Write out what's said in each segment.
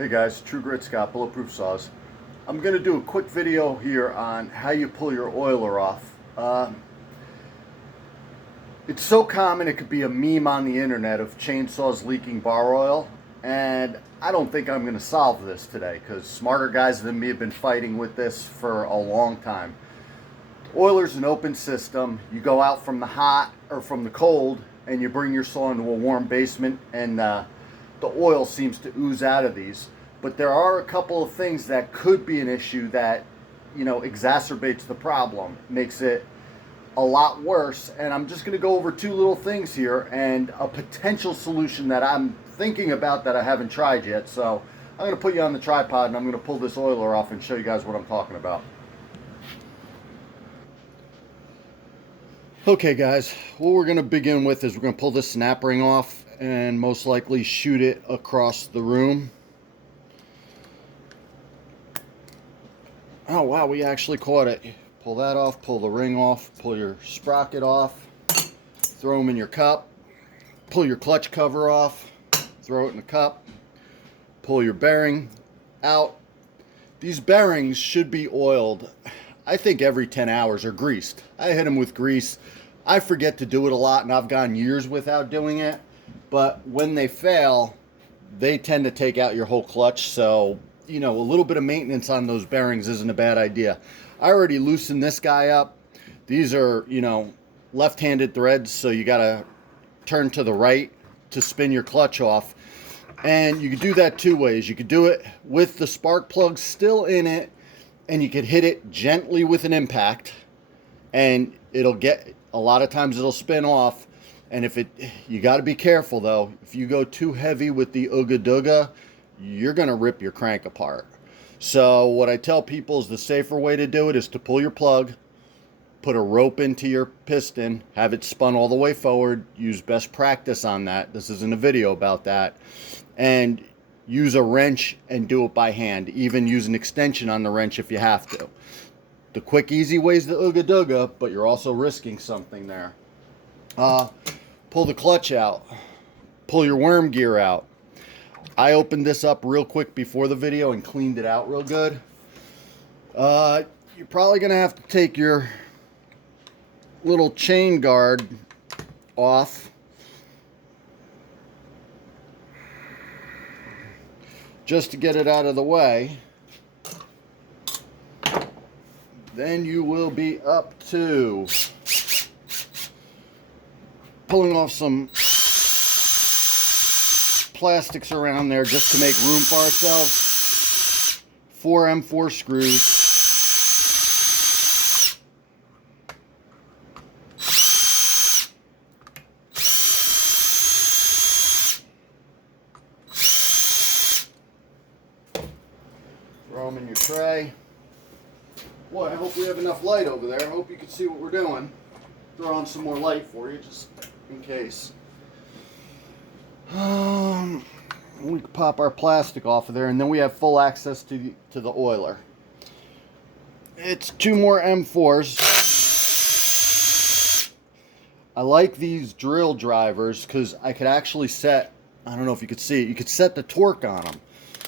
Hey guys, True Grit Scott, Bulletproof Saws. I'm going to do a quick video here on how you pull your oiler off. It's so common it could be a meme on the internet of chainsaws leaking bar oil, and I don't think I'm going to solve this today because smarter guys than me have been fighting with this for a long time. Oiler's an open system. You go out from the hot or from the cold and you bring your saw into a warm basement, and the oil seems to ooze out of these. But there are a couple of things that could be an issue that, exacerbates the problem, makes it a lot worse. And I'm just going to go over two little things here and a potential solution that I'm thinking about that I haven't tried yet. So I'm going to put you on the tripod and I'm going to pull this oiler off and show you guys what I'm talking about. Okay guys, what we're going to begin with is we're going to pull this snap ring off and most likely shoot it across the room. Oh wow, we actually caught it. Pull that off, pull the ring off, pull your sprocket off, throw them in your cup, pull your clutch cover off, throw it in the cup, pull your bearing out. These bearings should be oiled, I think, every 10 hours or greased. I hit them with grease. I forget to do it a lot and I've gone years without doing it, but when they fail, they tend to take out your whole clutch. So, a little bit of maintenance on those bearings isn't a bad idea. I already loosened this guy up. These are, left-handed threads, so you gotta turn to the right to spin your clutch off. And you could do that two ways. You could do it with the spark plug still in it, and you could hit it gently with an impact, and a lot of times it'll spin off. And you got to be careful though. If you go too heavy with the Ooga Dooga, you're going to rip your crank apart. So what I tell people is the safer way to do it is to pull your plug, put a rope into your piston, have it spun all the way forward, use best practice on that. This isn't a video about that. And use a wrench and do it by hand. Even use an extension on the wrench if you have to. The quick, easy way is the Ooga Dooga, but you're also risking something there. Pull the clutch out. Pull your worm gear out. I opened this up real quick before the video and cleaned it out real good. You're probably going to have to take your little chain guard off. Just to get it out of the way. Then you will be up to pulling off some plastics around there just to make room for ourselves. 4 M4 screws. Throw them in your tray. Boy, I hope we have enough light over there. I hope you can see what we're doing. Throw on some more light for you, just in case. We can pop our plastic off of there, and then we have full access to the oiler. It's 2 more M4s. I like these drill drivers because I could actually set, I don't know if you could see it, you could set the torque on them.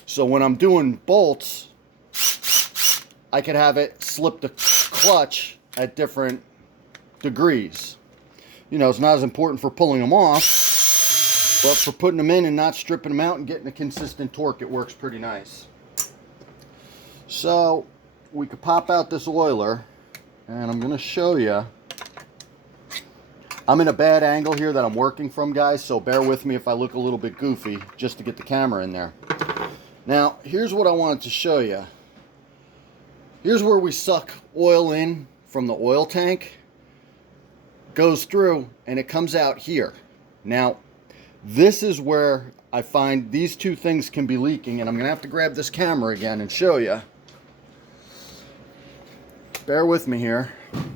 So when I'm doing bolts, I could have it slip the clutch at different degrees. It's not as important for pulling them off, but for putting them in and not stripping them out and getting a consistent torque, it works pretty nice. So we could pop out this oiler, and I'm going to show you. I'm in a bad angle here that I'm working from, guys, so bear with me if I look a little bit goofy just to get the camera in there. Now, here's what I wanted to show you. Here's where we suck oil in from the oil tank. Goes through and it comes out here. Now, this is where I find these two things can be leaking, and I'm going to have to grab this camera again and show you. Bear with me here. Let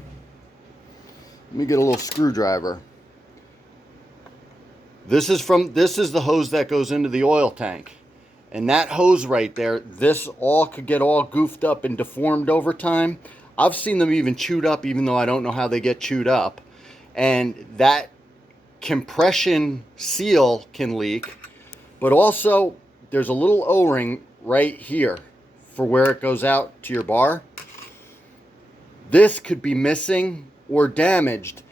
me get a little screwdriver. This is the hose that goes into the oil tank. And that hose right there, this all could get all goofed up and deformed over time. I've seen them even chewed up, even though I don't know how they get chewed up. And that compression seal can leak. But also, there's a little O-ring right here for where it goes out to your bar. This could be missing or damaged.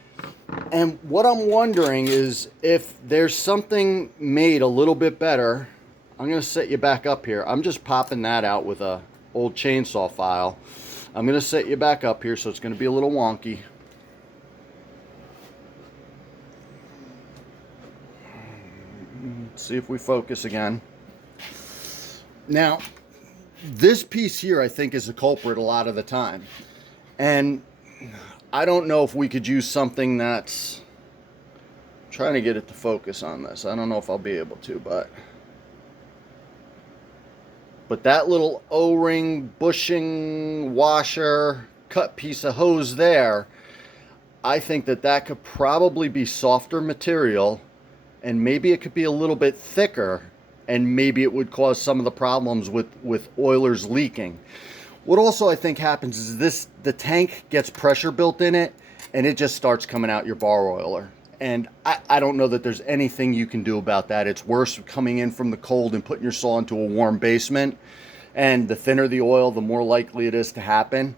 And what I'm wondering is if there's something made a little bit better. I'm going to set you back up here. I'm just popping that out with a old chainsaw file. I'm going to set you back up here, so it's going to be a little wonky. Let's see if we focus again. Now, this piece here I think is the culprit a lot of the time. And I don't know if we could use something that's... I'm trying to get it to focus on this. I don't know if I'll be able to, but that little O-ring, bushing, washer, cut piece of hose there, I think that could probably be softer material, and maybe it could be a little bit thicker, and maybe it would cause some of the problems with oilers leaking. What also I think happens is the tank gets pressure built in it, and it just starts coming out your bar oiler. And I don't know that there's anything you can do about that. It's worse coming in from the cold and putting your saw into a warm basement. And the thinner the oil, the more likely it is to happen.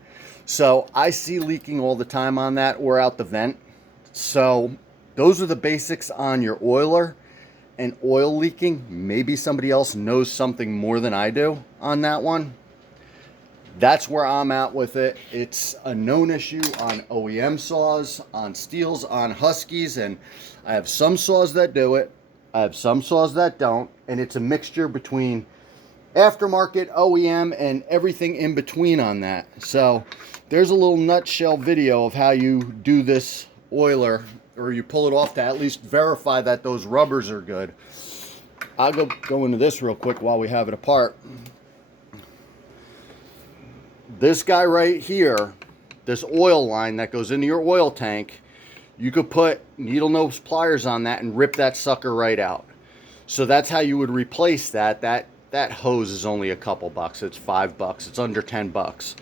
So I see leaking all the time on that or out the vent. So those are the basics on your oiler and oil leaking. Maybe somebody else knows something more than I do on that one. That's where I'm at with it. It's a known issue on OEM saws, on Stiehls, on Huskies, and I have some saws that do it. I have some saws that don't, and it's a mixture between aftermarket, OEM, and everything in between on that. So there's a little nutshell video of how you do this oiler, or you pull it off to at least verify that those rubbers are good. I'll go into this real quick while we have it apart. This guy right here, this oil line that goes into your oil tank, you could put needle nose pliers on that and rip that sucker right out. So that's how you would replace that. That hose is only a couple bucks. It's $5. It's under $10.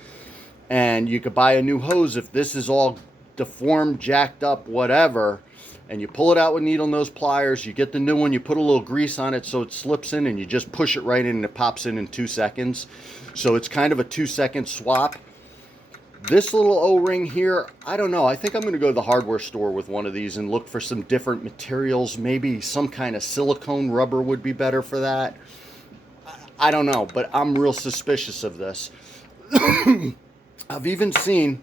And you could buy a new hose if this is all deformed, jacked up, whatever, and you pull it out with needle nose pliers. You get the new one, you put a little grease on it so it slips in, and you just push it right in and it pops in 2 seconds. So it's kind of a 2-second swap. This little O-ring here, I don't know. I think I'm going to go to the hardware store with one of these and look for some different materials. Maybe some kind of silicone rubber would be better for that. I don't know, but I'm real suspicious of this. I've even seen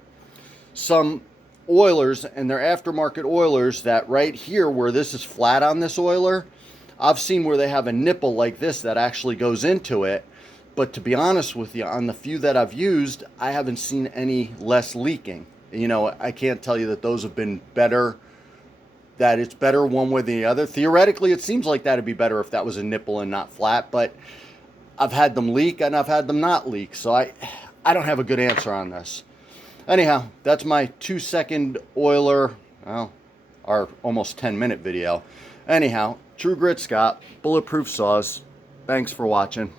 some oilers, and they're aftermarket oilers, that right here where this is flat on this oiler, I've seen where they have a nipple like this that actually goes into it. But to be honest with you, on the few that I've used, I haven't seen any less leaking. You know, I can't tell you that those have been better, that it's better one way than the other. Theoretically, it seems like that'd be better if that was a nipple and not flat, but I've had them leak and I've had them not leak, so I don't have a good answer on this. Anyhow, that's my 2-second oiler, well, our almost 10-minute video. Anyhow, True Grit Scott, Bulletproof Saws. Thanks for watching.